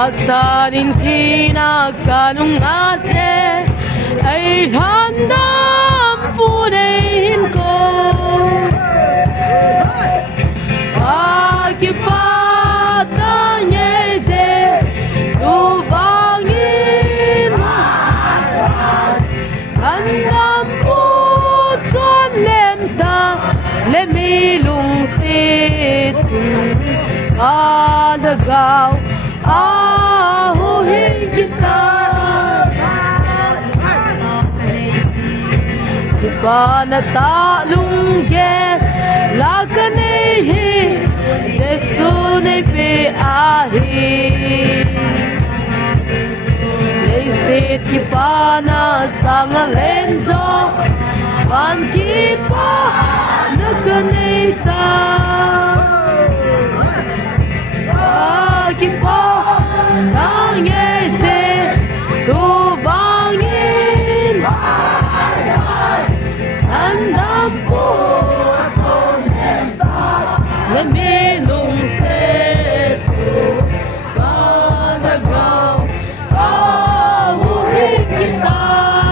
Asanin kinakalungate ay handang punayin ko. Akipadanyeze tubangin handang puton lenta lemilung situng kadagaw ahuhin kita. Panatalungge lakanehi Jesune pe ahi Leisit kipana sangalenzo Pankipa nakaneta Akipa tangese tubangin handang po